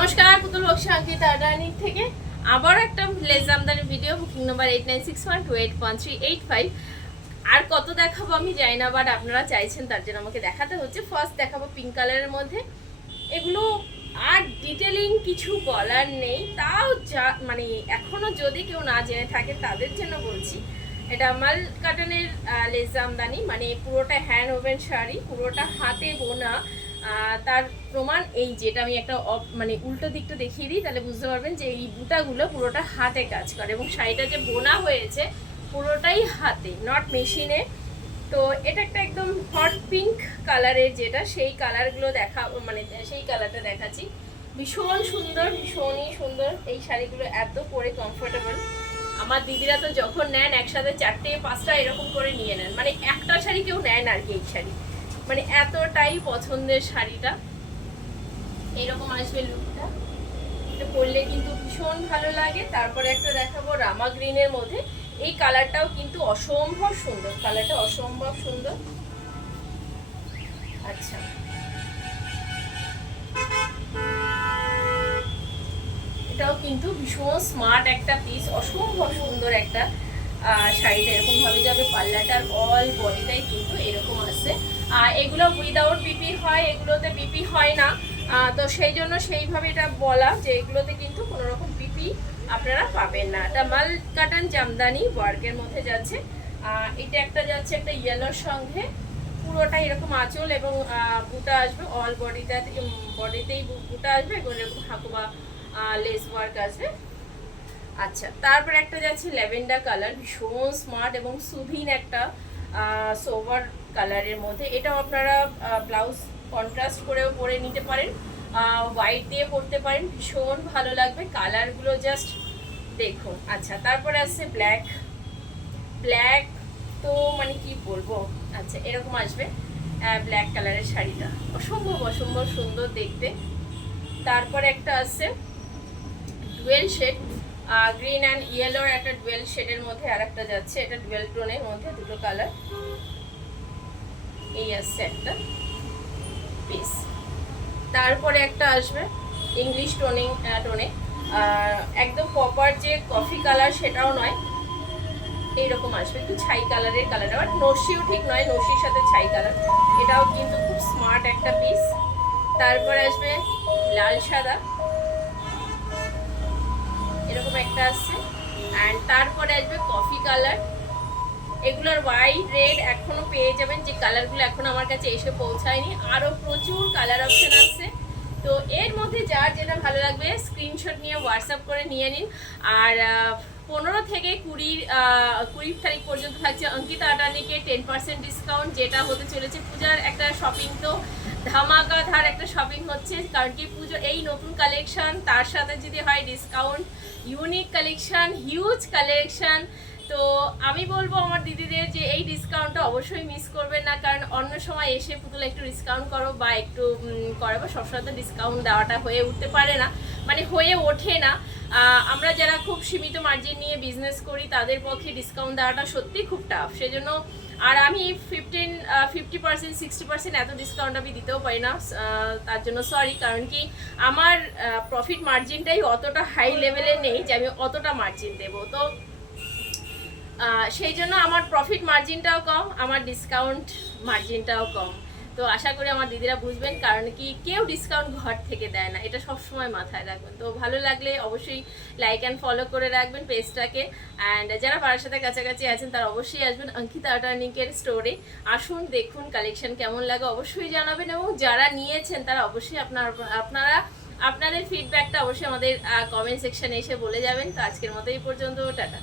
নমস্কার, পুতুল বক্সি অঙ্কিতা আডানির থেকে আবার একটা less Jamdani video. Booking number 8961281385। আর কত দেখাবো আমি জানি না, বাট আপনারা চাইছেন তার জন্য আমাকে দেখাতে হচ্ছে। ফার্স্ট দেখাবো পিঙ্ক কালারের মধ্যে। এগুলো আর ডিটেলিং কিছু বলার নেই, তাও যা মানে এখনো যদি কেউ না জেনে থাকে তাদের জন্য বলছি। এটা মাল কাটনের লেস জামদানি, মানে পুরোটা হ্যান্ড ওভেন শাড়ি, পুরোটা হাতে বোনা। তার প্রমাণ এই যেটা আমি একটা মানে উল্টো দিকটা দেখিয়ে দিই, তাহলে বুঝতে পারবেন যে এই বুটাগুলো পুরোটা হাতে কাজ করে এবং শাড়িটা যে বোনা হয়েছে পুরোটাই হাতে, নট মেশিনে। তো এটা একটা একদম হট পিঙ্ক কালারের, যেটা সেই কালারগুলো মানে সেই কালারটা দেখাচ্ছি। ভীষণ সুন্দর, ভীষণই সুন্দর এই শাড়িগুলো, এত পরে কমফোর্টেবল। আমার দিদিরা তো যখন নেন একসাথে 4-5টা এরকম করে নিয়ে নেন, মানে একটা শাড়ি কেউ নেয় না আর কি। এই শাড়ি মানে এতটাই পছন্দের শাড়িটা। এইরকম আসবে লুকটা, এটা পরলে কিন্তু ভীষণ ভালো লাগে। তারপরে একটা দেখাবো রামা গ্রিনের মধ্যে। এই কালারটাও কিন্তু অসম্ভব সুন্দর, কালারটা অসম্ভব সুন্দর। আচ্ছা, এটাও কিন্তু ভীষণ স্মার্ট একটা পিস, অসম্ভব সুন্দর একটা শাড়িটা এরকম ভাবে যাবে। পাল্লাটার অল বডিটাই কিন্তু এরকম আছে। এগুলো উইদাউট বিপি হয়, এগুলোতে বিপি হয় না। তো সেই জন্য সেইভাবে এটা বলা যে এগুলোতে কিন্তু কোনো রকম বিপি আপনারা পাবেন না। এটা মাল কাটান জামদানি ওয়ার্কের মধ্যে যাচ্ছে। এটা একটা যাচ্ছে একটা ইয়েলোর সঙ্গে, পুরোটা এরকম আঁচল এবং বুটা আসবে অল বডিতেই বুটা আসবে এবং এরকম হাকুবা লেস ওয়ার্ক আসবে। আচ্ছা, তারপর একটা যাচ্ছে ল্যাভেন্ডার কালার, ভীষণ স্মার্ট এবং সুদিন একটা সোভার কালারের মধ্যে। এটাও আপনারা ব্লাউজ কন্ট্রাস্ট করেও পরে নিতে পারেন, হোয়াইট দিয়ে পরতে পারেন, ভীষণ ভালো লাগবে। কালারগুলো জাস্ট দেখুন। আচ্ছা, তারপরে আসছে ব্ল্যাক তো মানে কি বলবো। আচ্ছা, এরকম আসবে ব্ল্যাক কালারের শাড়িটা, অসম্ভব অসম্ভব সুন্দর দেখতে। তারপরে একটা আছে ডুয়েল শেড, গ্রিন অ্যান্ড ইয়েলোর একটা ডুয়েল শেডের মধ্যে আর একটা যাচ্ছে, এটা ডুয়েল টোনের মধ্যে দুটো কালার। এই আসছে একটা পিস। তারপরে একটা আসবে ইংলিশ টোনে, একদম প্রপার যে কফি কালার সেটাও নয়, এইরকম আসবে একটু ছাই কালারের কালার, আবার নসিও ঠিক নয়, নসির সাথে ছাই কালার। এটাও কিন্তু খুব স্মার্ট একটা পিস। তারপরে আসবে লাল সাদা, এরকম একটা আসছে। অ্যান্ড তারপরে আসবে কফি কালার। এগুলোর হোয়াইট রেড এখনো পেয়ে যাবেন, যে কালারগুলো এখন আমার কাছে এসে পৌঁছায়নি। আরও প্রচুর কালার অপশন আছে। তো এর মধ্যে যার যেটা ভালো লাগবে স্ক্রিনশট নিয়ে হোয়াটসঅ্যাপ করে নিয়ে নিন। আর 15 থেকে 20 তারিখ পর্যন্ত থাকছে অঙ্কিতা আডানিকে 10% ডিসকাউন্ট, যেটা হতে চলেছে পূজার একটা শপিং। তো ধামাকাধার একটা শপিং হচ্ছে, কারণ কি পুজো এই নতুন কালেকশন, তার সাথে যদি হয় discount, unique collection, huge collection. তো আমি বলবো আমার দিদিদের যে এই ডিসকাউন্টটা অবশ্যই মিস করবেন না, কারণ অন্য সময় এসে পুতুল একটু ডিসকাউন্ট করো বা একটু করাবো, সবসময় তো ডিসকাউন্ট দেওয়াটা হয়ে উঠতে পারে না, মানে হয়ে ওঠে না। আমরা যারা খুব সীমিত মার্জিন নিয়ে বিজনেস করি তাদের পক্ষে ডিসকাউন্ট দেওয়াটা সত্যি খুব টাফ। সেজন্য আর আমি 50%, 60% এত ডিসকাউন্ট আমি দিতেও পারি না, তার জন্য সরি। কারণ কি আমার প্রফিট মার্জিনটাই অতটা হাই লেভেলে নেই যে আমি অতটা মার্জিন দেবো। তো সেই জন্য আমার প্রফিট মার্জিনটাও কম, আমার ডিসকাউন্ট মার্জিনটাও কম। তো আশা করি আমার দিদিরা বুঝবেন, কারণ কি কেউ ডিসকাউন্ট ঘর থেকে দেয় না, এটা সবসময় মাথায় রাখবেন। তো ভালো লাগলে অবশ্যই লাইক অ্যান্ড ফলো করে রাখবেন পেজটাকে। অ্যান্ড যারা বারাসাতে কাছাকাছি আছেন তারা অবশ্যই আসবেন অঙ্কিতা আডানিকের স্টোরে। আসুন, দেখুন কালেকশন কেমন লাগে অবশ্যই জানাবেন, এবং যারা নিয়েছেন তারা অবশ্যই আপনারা আপনাদের ফিডব্যাকটা অবশ্যই আমাদের কমেন্ট সেকশনে এসে বলে যাবেন। তো আজকের মতো এই পর্যন্ত, টাটা।